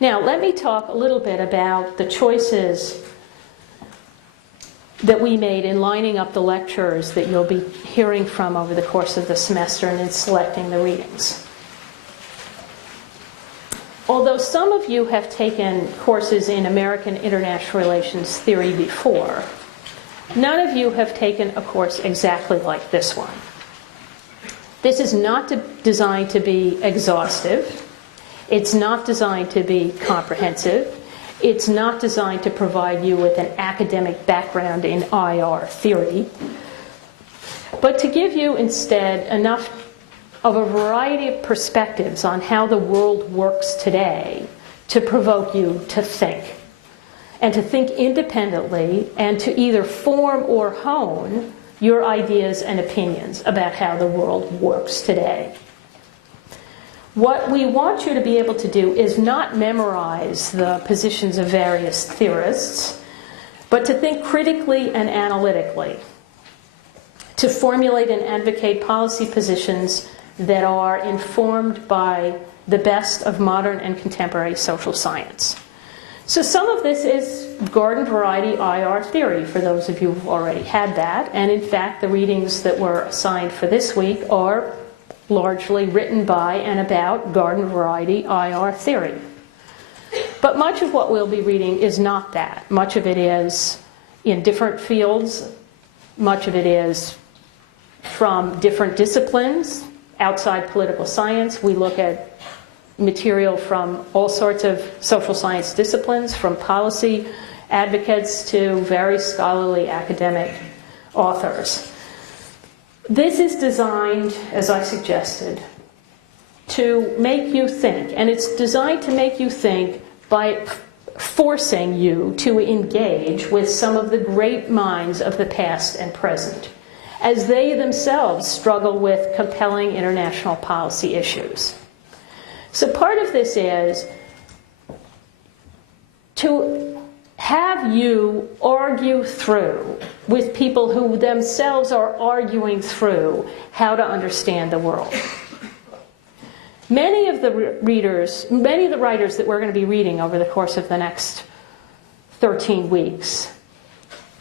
Now, let me talk a little bit about the choices that we made in lining up the lectures that you'll be hearing from over the course of the semester and in selecting the readings. Although some of you have taken courses in American international relations theory before, none of you have taken a course exactly like this one. This is not designed to be exhaustive. It's not designed to be comprehensive. It's not designed to provide you with an academic background in IR theory, but to give you instead enough of a variety of perspectives on how the world works today to provoke you to think, and to think independently and to either form or hone your ideas and opinions about how the world works today. What we want you to be able to do is not memorize the positions of various theorists, but to think critically and analytically, to formulate and advocate policy positions that are informed by the best of modern and contemporary social science. So some of this is garden variety IR theory, for those of you who've already had that. And in fact, the readings that were assigned for this week are largely written by and about garden variety IR theory. But much of what we'll be reading is not that. Much of it is in different fields. Much of it is from different disciplines. Outside political science, we look at material from all sorts of social science disciplines, from policy advocates to very scholarly academic authors. This is designed, as I suggested, to make you think, and it's designed to make you think by forcing you to engage with some of the great minds of the past and present, as they themselves struggle with compelling international policy issues. So part of this is to have you argue through with people who themselves are arguing through how to understand the world. Many of the writers that we're going to be reading over the course of the next 13 weeks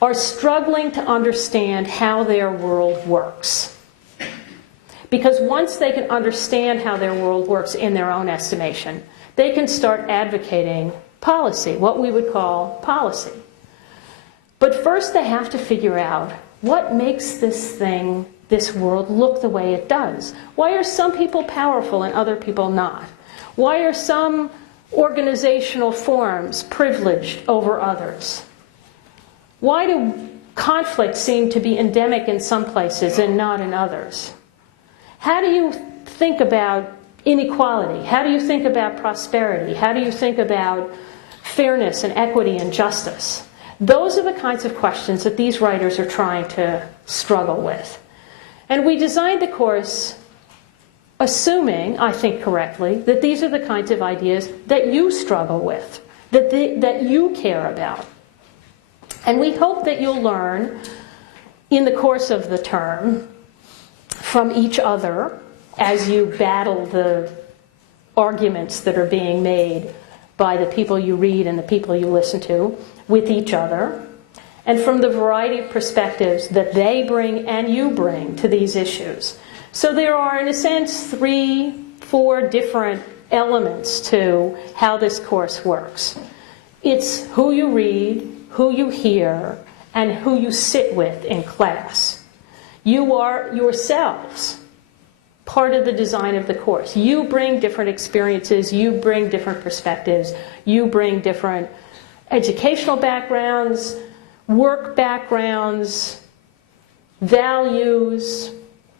are struggling to understand how their world works. Because once they can understand how their world works in their own estimation, they can start advocating policy, what we would call policy. But first they have to figure out what makes this world look the way it does. Why are some people powerful and other people not? Why are some organizational forms privileged over others? Why do conflicts seem to be endemic in some places and not in others? How do you think about inequality? How do you think about prosperity? How do you think about fairness and equity and justice? Those are the kinds of questions that these writers are trying to struggle with. And we designed the course assuming, I think correctly, that these are the kinds of ideas that you struggle with, that you care about. And we hope that you'll learn in the course of the term from each other as you battle the arguments that are being made by the people you read and the people you listen to with each other, and from the variety of perspectives that they bring and you bring to these issues. So there are, in a sense, 3-4 different elements to how this course works. It's who you read, who you hear, and who you sit with in class. You are yourselves part of the design of the course. You bring different experiences, you bring different perspectives, you bring different educational backgrounds, work backgrounds, values,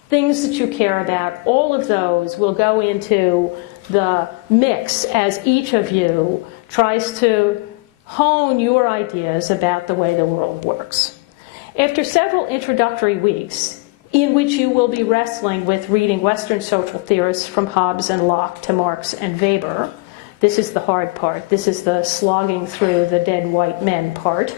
things that you care about. All of those will go into the mix as each of you tries to hone your ideas about the way the world works. After several introductory weeks, in which you will be wrestling with reading Western social theorists from Hobbes and Locke to Marx and Weber. This is the hard part. This is the slogging through the dead white men part.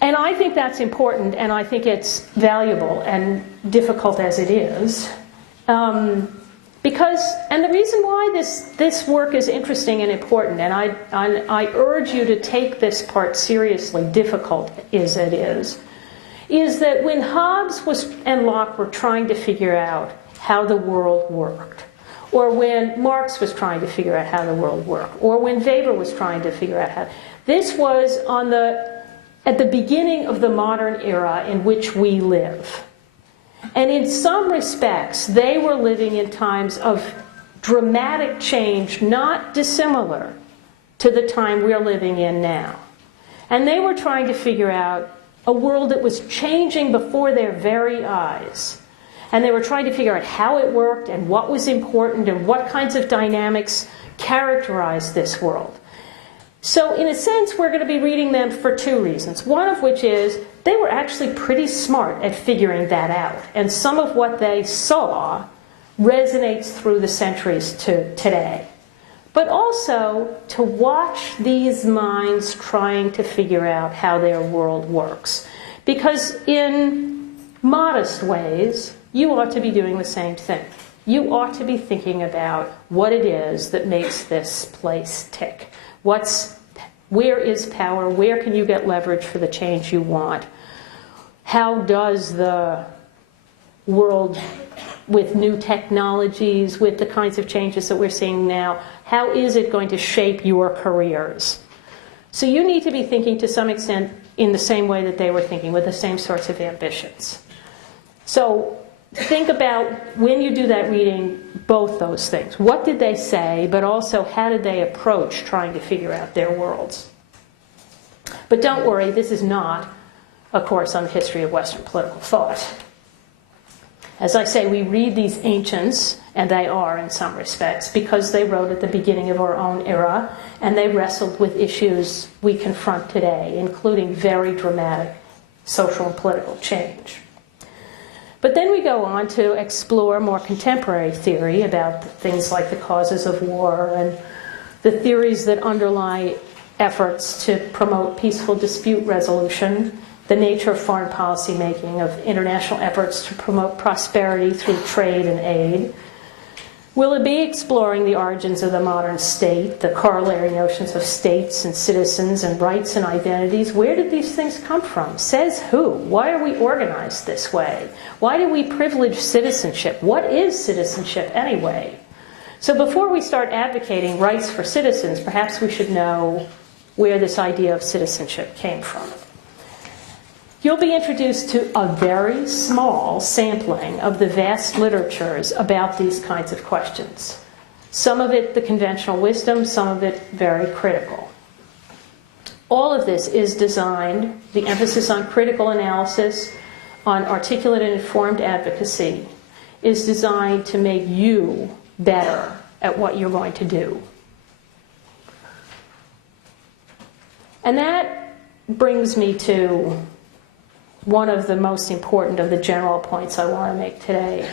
And I think that's important, and I think it's valuable, and difficult as it is. And the reason why this work is interesting and important, and I urge you to take this part seriously, difficult as it is that when Hobbes and Locke were trying to figure out how the world worked, or when Marx was trying to figure out how the world worked, or when Weber was trying to figure out how, this was at the beginning of the modern era in which we live. And in some respects, they were living in times of dramatic change, not dissimilar to the time we're living in now. And they were trying to figure out a world that was changing before their very eyes. And they were trying to figure out how it worked and what was important and what kinds of dynamics characterized this world. So in a sense, we're going to be reading them for two reasons. One of which is they were actually pretty smart at figuring that out. And some of what they saw resonates through the centuries to today. But also to watch these minds trying to figure out how their world works. Because in modest ways, you ought to be doing the same thing. You ought to be thinking about what it is that makes this place tick. Where is power? Where can you get leverage for the change you want? How does the world with new technologies, with the kinds of changes that we're seeing now, how is it going to shape your careers? So you need to be thinking to some extent in the same way that they were thinking, with the same sorts of ambitions. So think about, when you do that reading, both those things. What did they say, but also how did they approach trying to figure out their worlds? But don't worry, this is not a course on the history of Western political thought. As I say, we read these ancients, and they are in some respects, because they wrote at the beginning of our own era, and they wrestled with issues we confront today, including very dramatic social and political change. But then we go on to explore more contemporary theory about things like the causes of war and the theories that underlie efforts to promote peaceful dispute resolution, the nature of foreign policy making, of international efforts to promote prosperity through trade and aid. Will it be exploring the origins of the modern state, the corollary notions of states and citizens and rights and identities? Where did these things come from? Says who? Why are we organized this way? Why do we privilege citizenship? What is citizenship anyway? So before we start advocating rights for citizens, perhaps we should know where this idea of citizenship came from. You'll be introduced to a very small sampling of the vast literatures about these kinds of questions. Some of it the conventional wisdom, some of it very critical. All of this is designed, the emphasis on critical analysis, on articulate and informed advocacy, is designed to make you better at what you're going to do. And that brings me to one of the most important of the general points I want to make today.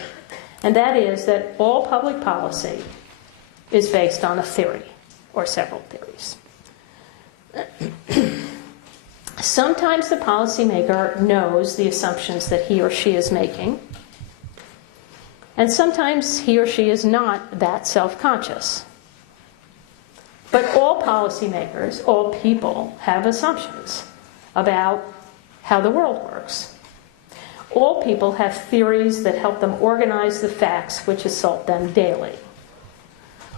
And that is that all public policy is based on a theory, or several theories. Sometimes the policymaker knows the assumptions that he or she is making, and sometimes he or she is not that self-conscious. But all policymakers, all people, have assumptions about how the world works. All people have theories that help them organize the facts which assault them daily.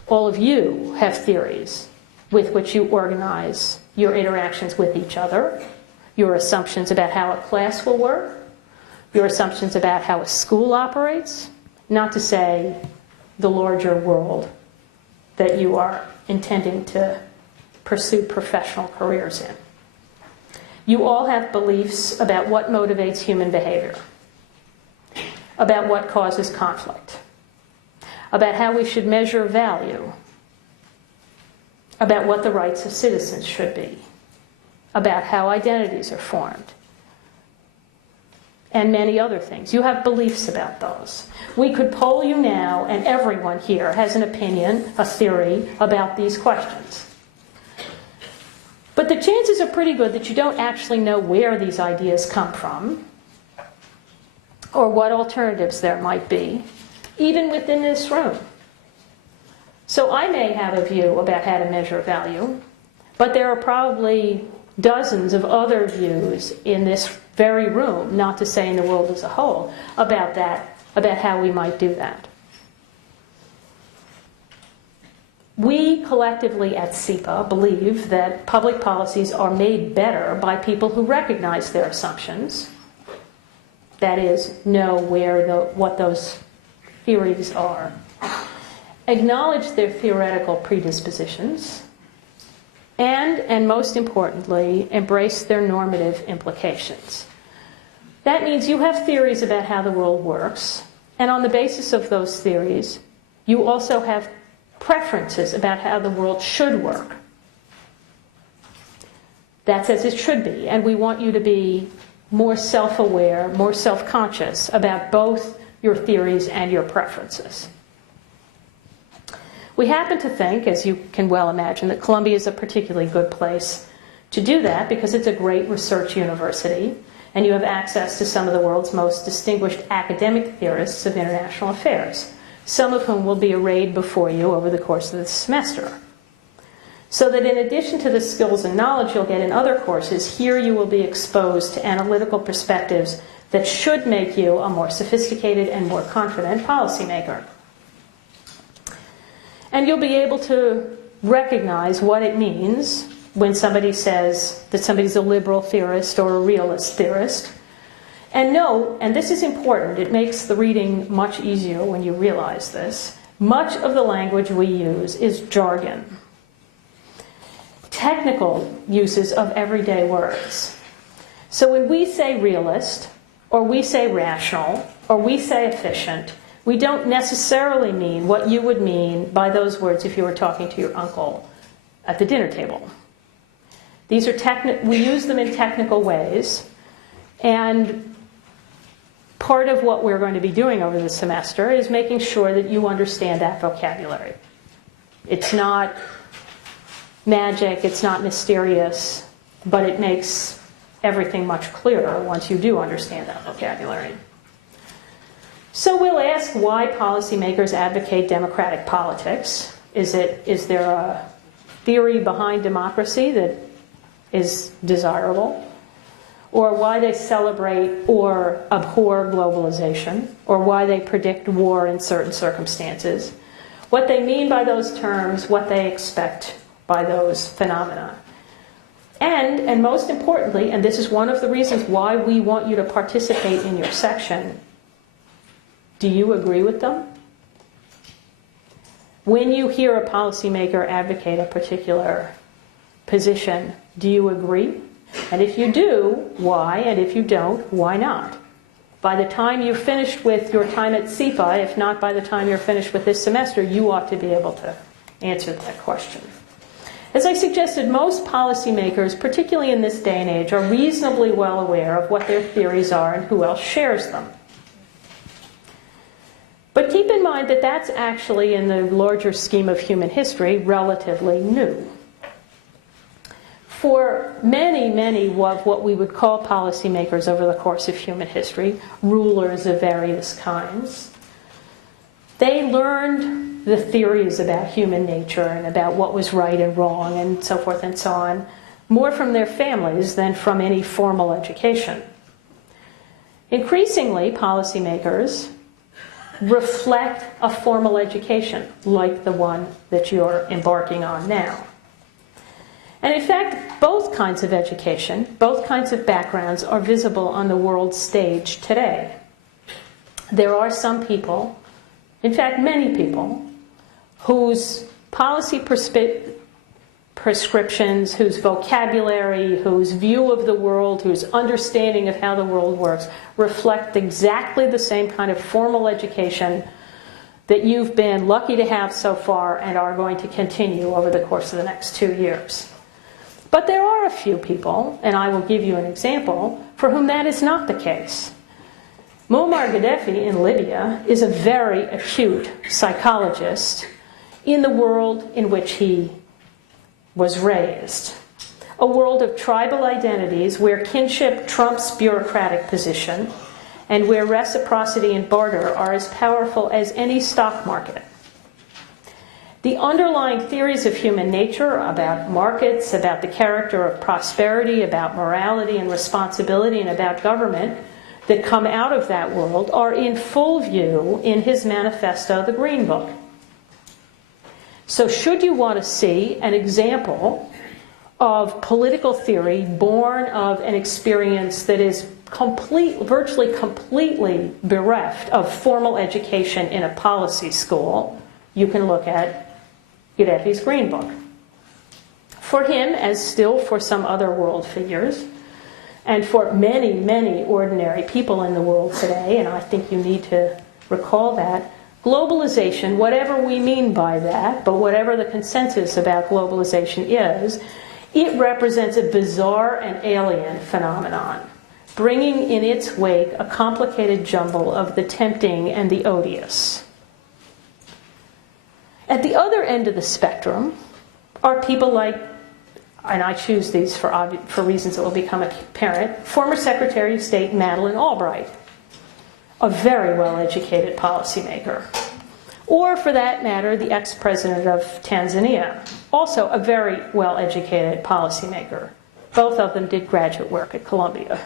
All of you have theories with which you organize your interactions with each other, your assumptions about how a class will work, your assumptions about how a school operates, not to say the larger world that you are intending to pursue professional careers in. You all have beliefs about what motivates human behavior, about what causes conflict, about how we should measure value, about what the rights of citizens should be, about how identities are formed, and many other things. You have beliefs about those. We could poll you now, and everyone here has an opinion, a theory about these questions. But the chances are pretty good that you don't actually know where these ideas come from, or what alternatives there might be, even within this room. So I may have a view about how to measure value, but there are probably dozens of other views in this very room, not to say in the world as a whole, about that, about how we might do that. We collectively at SEPA believe that public policies are made better by people who recognize their assumptions, that is, know what those theories are, acknowledge their theoretical predispositions, and most importantly, embrace their normative implications. That means you have theories about how the world works, and on the basis of those theories, you also have preferences about how the world should work. That's as it should be, and we want you to be more self-aware, more self-conscious about both your theories and your preferences. We happen to think, as you can well imagine, that Columbia is a particularly good place to do that because it's a great research university and you have access to some of the world's most distinguished academic theorists of international affairs, some of whom will be arrayed before you over the course of the semester. So that in addition to the skills and knowledge you'll get in other courses, here you will be exposed to analytical perspectives that should make you a more sophisticated and more confident policymaker. And you'll be able to recognize what it means when somebody says that somebody's a liberal theorist or a realist theorist. And know, and this is important, it makes the reading much easier when you realize this, much of the language we use is jargon. Technical uses of everyday words. So when we say realist, or we say rational, or we say efficient, we don't necessarily mean what you would mean by those words if you were talking to your uncle at the dinner table. These are we use them in technical ways, and part of what we're going to be doing over the semester is making sure that you understand that vocabulary. It's not magic, it's not mysterious, but it makes everything much clearer once you do understand that vocabulary. So we'll ask why policymakers advocate democratic politics. Is there a theory behind democracy that is desirable? Or why they celebrate or abhor globalization, or why they predict war in certain circumstances, what they mean by those terms, what they expect by those phenomena. And most importantly, and this is one of the reasons why we want you to participate in your section, do you agree with them? When you hear a policymaker advocate a particular position, do you agree? And if you do, why? And if you don't, why not? By the time you're finished with your time at SEPA, if not by the time you're finished with this semester, you ought to be able to answer that question. As I suggested, most policymakers, particularly in this day and age, are reasonably well aware of what their theories are and who else shares them. But keep in mind that that's actually, in the larger scheme of human history, relatively new. For many, many of what we would call policymakers over the course of human history, rulers of various kinds, they learned the theories about human nature and about what was right and wrong and so forth and so on, more from their families than from any formal education. Increasingly, policymakers reflect a formal education like the one that you're embarking on now. And in fact, both kinds of education, both kinds of backgrounds are visible on the world stage today. There are some people, in fact many people, whose policy prescriptions, whose vocabulary, whose view of the world, whose understanding of how the world works reflect exactly the same kind of formal education that you've been lucky to have so far and are going to continue over the course of the next 2 years. But there are a few people, and I will give you an example, for whom that is not the case. Muammar Gaddafi in Libya is a very acute psychologist in the world in which he was raised. A world of tribal identities where kinship trumps bureaucratic position and where reciprocity and barter are as powerful as any stock market. The underlying theories of human nature about markets, about the character of prosperity, about morality and responsibility, and about government that come out of that world are in full view in his manifesto, the Green Book. So should you want to see an example of political theory born of an experience that is virtually completely bereft of formal education in a policy school, you can look at Gaddafi's Green Book. For him, as still for some other world figures, and for many, many ordinary people in the world today, and I think you need to recall that, globalization, whatever we mean by that, but whatever the consensus about globalization is, it represents a bizarre and alien phenomenon, bringing in its wake a complicated jumble of the tempting and the odious. At the other end of the spectrum are people like, and I choose these for reasons that will become apparent, former Secretary of State Madeleine Albright, a very well-educated policymaker. Or, for that matter, the ex-president of Tanzania, also a very well-educated policymaker. Both of them did graduate work at Columbia.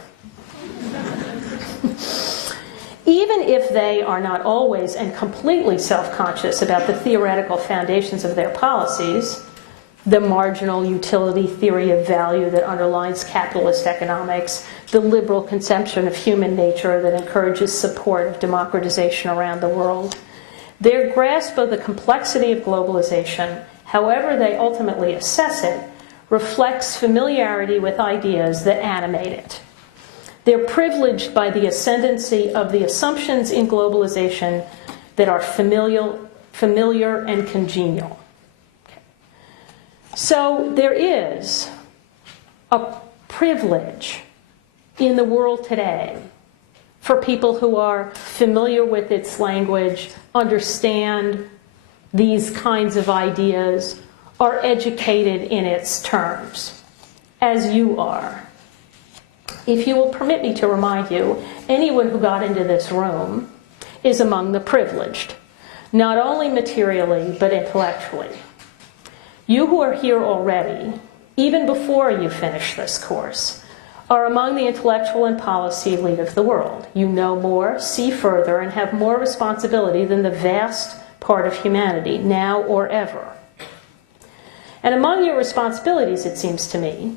Even if they are not always and completely self-conscious about the theoretical foundations of their policies, the marginal utility theory of value that underlines capitalist economics, the liberal conception of human nature that encourages support of democratization around the world, their grasp of the complexity of globalization, however they ultimately assess it, reflects familiarity with ideas that animate it. They're privileged by the ascendancy of the assumptions in globalization that are familiar and congenial. Okay. So there is a privilege in the world today for people who are familiar with its language, understand these kinds of ideas, are educated in its terms, as you are. If you will permit me to remind you, anyone who got into this room is among the privileged, not only materially, but intellectually. You who are here already, even before you finish this course, are among the intellectual and policy elite of the world. You know more, see further, and have more responsibility than the vast part of humanity, now or ever. And among your responsibilities, it seems to me,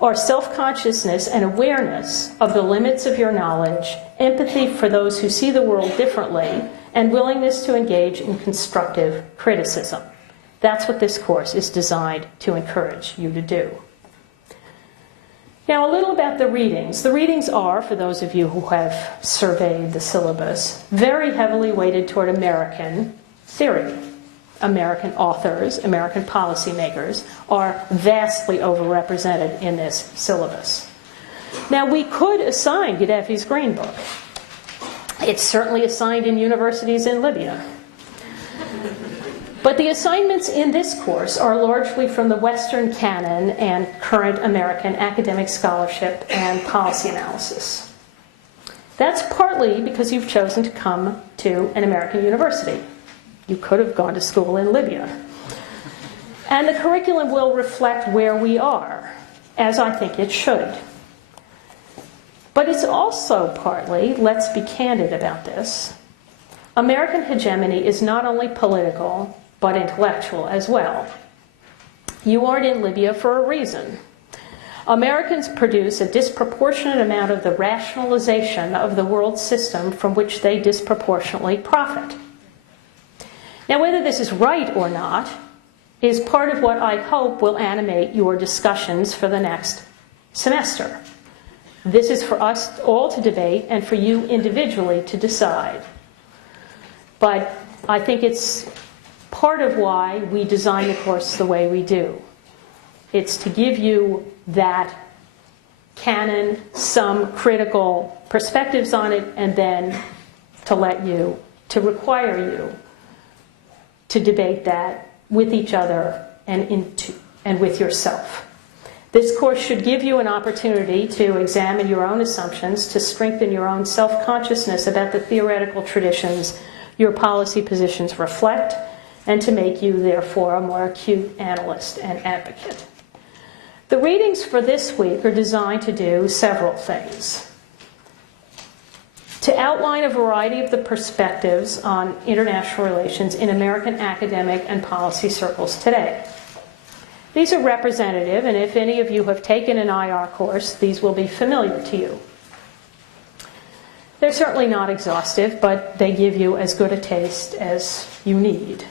are self-consciousness and awareness of the limits of your knowledge, empathy for those who see the world differently, and willingness to engage in constructive criticism. That's what this course is designed to encourage you to do. Now, a little about the readings. The readings are, for those of you who have surveyed the syllabus, very heavily weighted toward American theory. American authors, American policymakers, are vastly overrepresented in this syllabus. Now, we could assign Gaddafi's Green Book. It's certainly assigned in universities in Libya. But the assignments in this course are largely from the Western canon and current American academic scholarship and policy analysis. That's partly because you've chosen to come to an American university. You could have gone to school in Libya. And the curriculum will reflect where we are, as I think it should. But it's also partly, let's be candid about this, American hegemony is not only political, but intellectual as well. You aren't in Libya for a reason. Americans produce a disproportionate amount of the rationalization of the world system from which they disproportionately profit. Now, whether this is right or not is part of what I hope will animate your discussions for the next semester. This is for us all to debate and for you individually to decide. But I think it's part of why we design the course the way we do. It's to give you that canon, some critical perspectives on it, and then to require you to debate that with each other and with yourself. This course should give you an opportunity to examine your own assumptions, to strengthen your own self-consciousness about the theoretical traditions your policy positions reflect, and to make you, therefore, a more acute analyst and advocate. The readings for this week are designed to do several things. To outline a variety of the perspectives on international relations in American academic and policy circles today. These are representative, and if any of you have taken an IR course, these will be familiar to you. They're certainly not exhaustive, but they give you as good a taste as you need.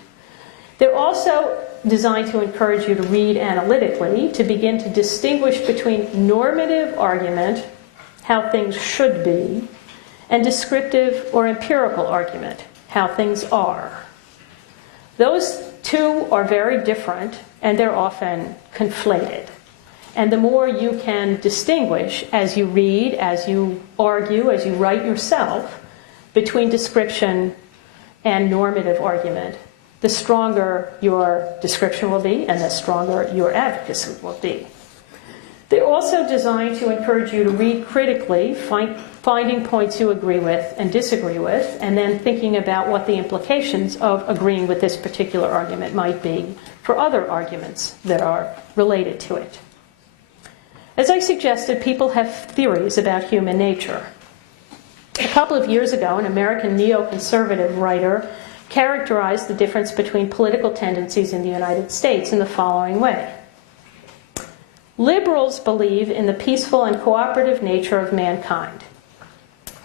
They're also designed to encourage you to read analytically, to begin to distinguish between normative argument, how things should be, and descriptive or empirical argument, how things are. Those two are very different, and they're often conflated. And the more you can distinguish as you read, as you argue, as you write yourself, between description and normative argument, the stronger your description will be and the stronger your advocacy will be. They're also designed to encourage you to read critically, finding points you agree with and disagree with, and then thinking about what the implications of agreeing with this particular argument might be for other arguments that are related to it. As I suggested, people have theories about human nature. A couple of years ago, an American neoconservative writer characterized the difference between political tendencies in the United States in the following way. Liberals believe in the peaceful and cooperative nature of mankind.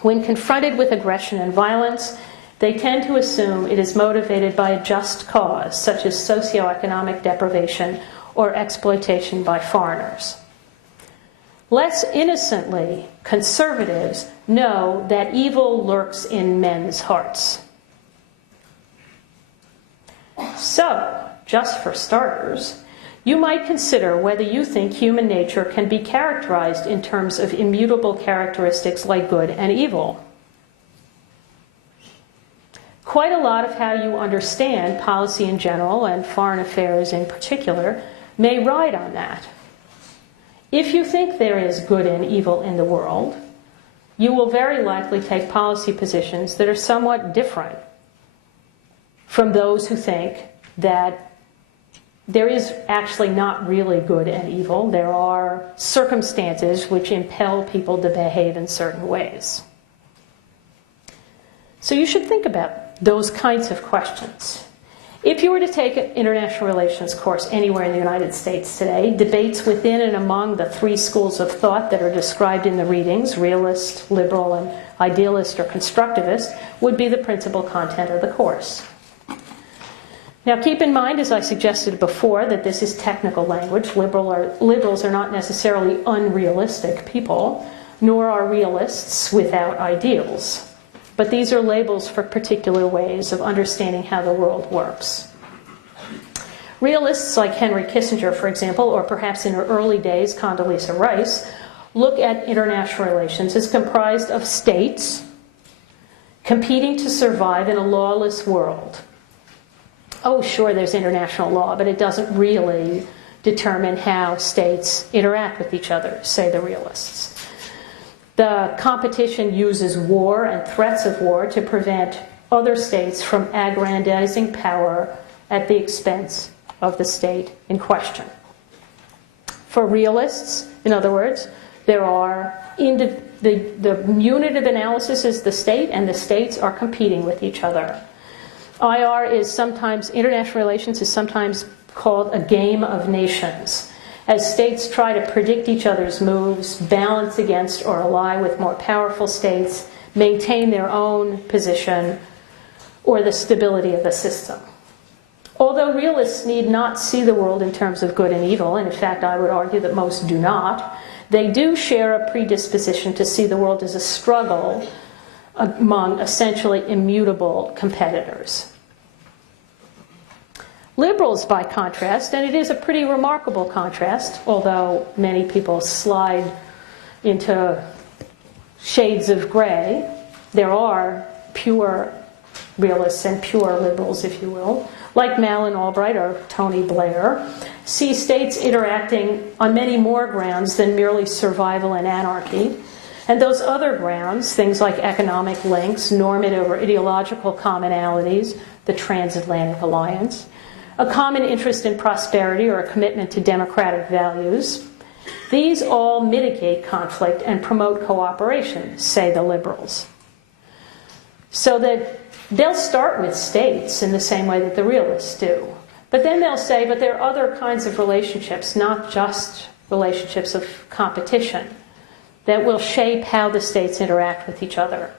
When confronted with aggression and violence, they tend to assume it is motivated by a just cause, such as socioeconomic deprivation or exploitation by foreigners. Less innocently, conservatives know that evil lurks in men's hearts. So, just for starters, you might consider whether you think human nature can be characterized in terms of immutable characteristics like good and evil. Quite a lot of how you understand policy in general and foreign affairs in particular may ride on that. If you think there is good and evil in the world, you will very likely take policy positions that are somewhat different from those who think that there is actually not really good and evil. There are circumstances which impel people to behave in certain ways. So you should think about those kinds of questions. If you were to take an international relations course anywhere in the United States today, debates within and among the three schools of thought that are described in the readings, realist, liberal, and idealist or constructivist, would be the principal content of the course. Now keep in mind, as I suggested before, that this is technical language. Liberals are not necessarily unrealistic people, nor are realists without ideals. But these are labels for particular ways of understanding how the world works. Realists like Henry Kissinger, for example, or perhaps in her early days, Condoleezza Rice, look at international relations as comprised of states competing to survive in a lawless world. Oh, sure, there's international law, but it doesn't really determine how states interact with each other, say the realists. The competition uses war and threats of war to prevent other states from aggrandizing power at the expense of the state in question. For realists, in other words, there are the unit of analysis is the state, and the states are competing with each other. International relations is sometimes called a game of nations, as states try to predict each other's moves, balance against or ally with more powerful states, maintain their own position, or the stability of the system. Although realists need not see the world in terms of good and evil, and in fact I would argue that most do not, they do share a predisposition to see the world as a struggle among essentially immutable competitors. Liberals, by contrast, and it is a pretty remarkable contrast, although many people slide into shades of gray, there are pure realists and pure liberals, if you will, like Madeleine Albright or Tony Blair, see states interacting on many more grounds than merely survival and anarchy. And those other grounds, things like economic links, normative or ideological commonalities, the transatlantic alliance, a common interest in prosperity or a commitment to democratic values. These all mitigate conflict and promote cooperation, say the liberals. So that they'll start with states in the same way that the realists do. But then they'll say, but there are other kinds of relationships, not just relationships of competition, that will shape how the states interact with each other.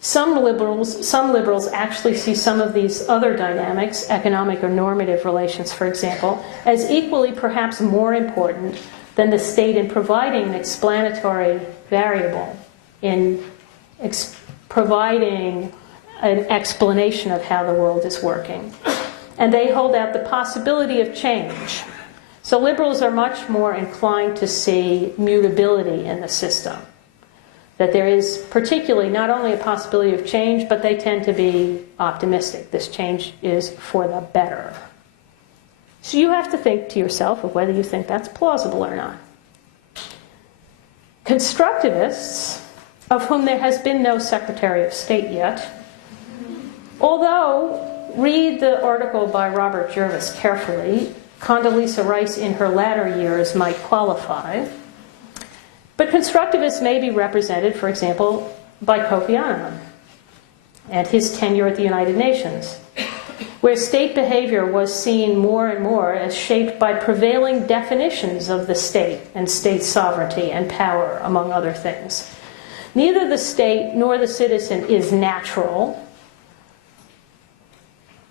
Some liberals actually see some of these other dynamics, economic or normative relations, for example, as equally, perhaps more important than the state in providing an explanatory variable, in providing an explanation of how the world is working. And they hold out the possibility of change. So liberals are much more inclined to see mutability in the system. That there is particularly not only a possibility of change, but they tend to be optimistic. This change is for the better. So you have to think to yourself of whether you think that's plausible or not. Constructivists, of whom there has been no Secretary of State yet, although, read the article by Robert Jervis carefully, Condoleezza Rice in her latter years might qualify. But constructivists may be represented, for example, by Kofi Annan and his tenure at the United Nations, where state behavior was seen more and more as shaped by prevailing definitions of the state and state sovereignty and power, among other things. Neither the state nor the citizen is natural,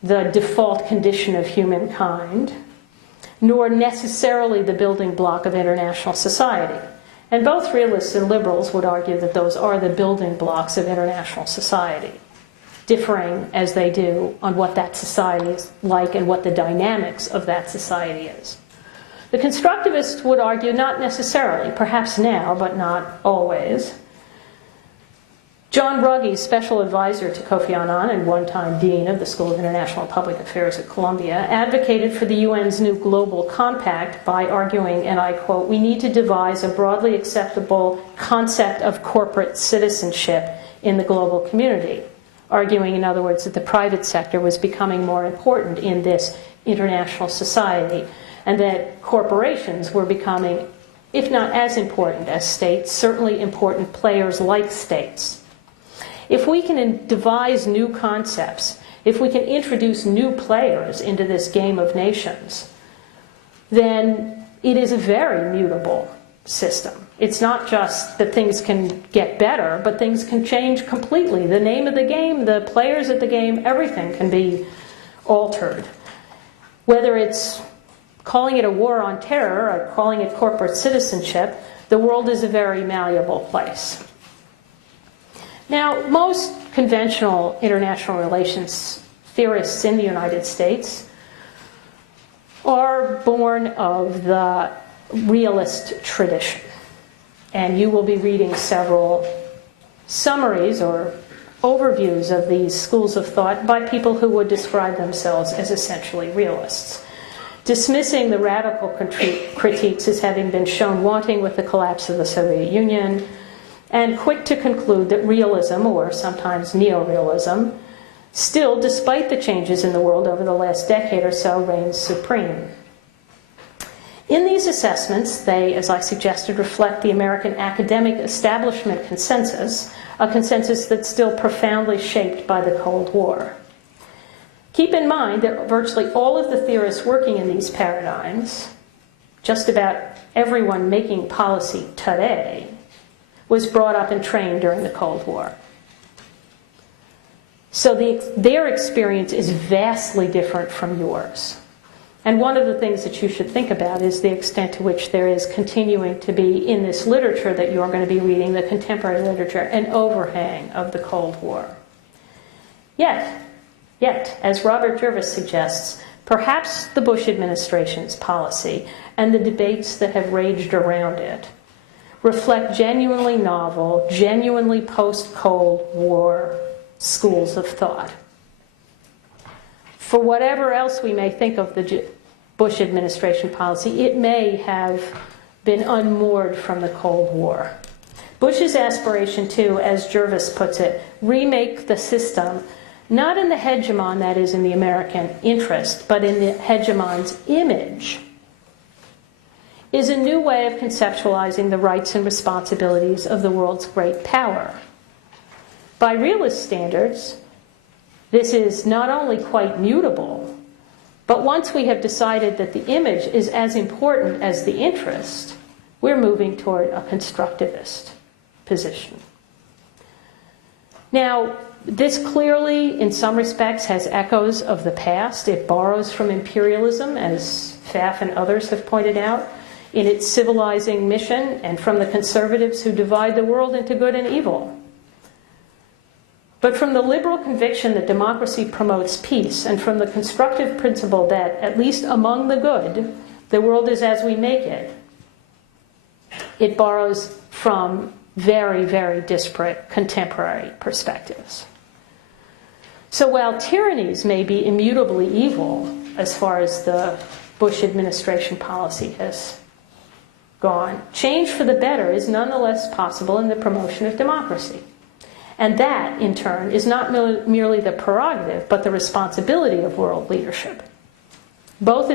the default condition of humankind, nor necessarily the building block of international society. And both realists and liberals would argue that those are the building blocks of international society, differing as they do on what that society is like and what the dynamics of that society is. The constructivists would argue not necessarily, perhaps now, but not always. John Ruggie, special advisor to Kofi Annan and one-time dean of the School of International and Public Affairs at Columbia, advocated for the UN's new global compact by arguing, and I quote, "We need to devise a broadly acceptable concept of corporate citizenship in the global community," arguing, in other words, that the private sector was becoming more important in this international society, and that corporations were becoming, if not as important as states, certainly important players like states. If we can devise new concepts, if we can introduce new players into this game of nations, then it is a very mutable system. It's not just that things can get better, but things can change completely. The name of the game, the players at the game, everything can be altered. Whether it's calling it a war on terror or calling it corporate citizenship, the world is a very malleable place. Now, most conventional international relations theorists in the United States are born of the realist tradition. And you will be reading several summaries or overviews of these schools of thought by people who would describe themselves as essentially realists, dismissing the radical critiques as having been shown wanting with the collapse of the Soviet Union, and quick to conclude that realism, or sometimes neorealism, still, despite the changes in the world over the last decade or so, reigns supreme. In these assessments, they, as I suggested, reflect the American academic establishment consensus, a consensus that's still profoundly shaped by the Cold War. Keep in mind that virtually all of the theorists working in these paradigms, just about everyone making policy today, was brought up and trained during the Cold War. So their experience is vastly different from yours. And one of the things that you should think about is the extent to which there is continuing to be, in this literature that you're going to be reading, the contemporary literature, an overhang of the Cold War. Yet, as Robert Jervis suggests, perhaps the Bush administration's policy and the debates that have raged around it reflect genuinely novel, genuinely post-Cold War schools of thought. For whatever else we may think of the Bush administration policy, it may have been unmoored from the Cold War. Bush's aspiration to, as Jervis puts it, remake the system not in the hegemon, that is, in the American interest, but in the hegemon's image, is a new way of conceptualizing the rights and responsibilities of the world's great power. By realist standards, this is not only quite mutable, but once we have decided that the image is as important as the interest, we're moving toward a constructivist position. Now, this clearly, in some respects, has echoes of the past. It borrows from imperialism, as Pfaff and others have pointed out, in its civilizing mission, and from the conservatives who divide the world into good and evil. But from the liberal conviction that democracy promotes peace, and from the constructive principle that, at least among the good, the world is as we make it, it borrows from very, very disparate contemporary perspectives. So while tyrannies may be immutably evil, as far as the Bush administration policy has gone, change for the better is nonetheless possible in the promotion of democracy. And that, in turn, is not merely the prerogative, but the responsibility of world leadership. But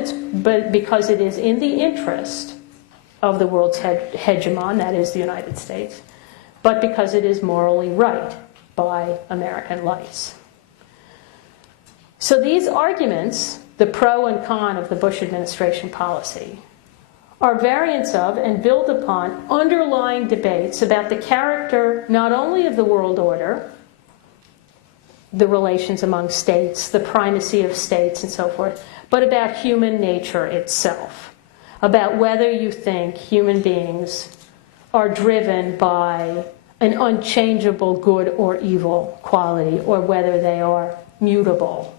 because it is in the interest of the world's hegemon, that is the United States, but because it is morally right by American lights. So these arguments, the pro and con of the Bush administration policy, are variants of and build upon underlying debates about the character not only of the world order, the relations among states, the primacy of states and so forth, but about human nature itself, about whether you think human beings are driven by an unchangeable good or evil quality, or whether they are mutable.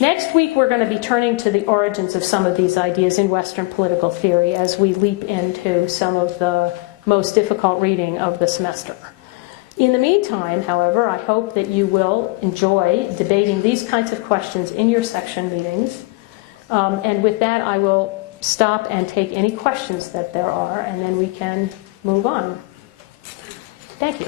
Next week, we're going to be turning to the origins of some of these ideas in Western political theory as we leap into some of the most difficult reading of the semester. In the meantime, however, I hope that you will enjoy debating these kinds of questions in your section meetings. And with that, I will stop and take any questions that there are, and then we can move on. Thank you.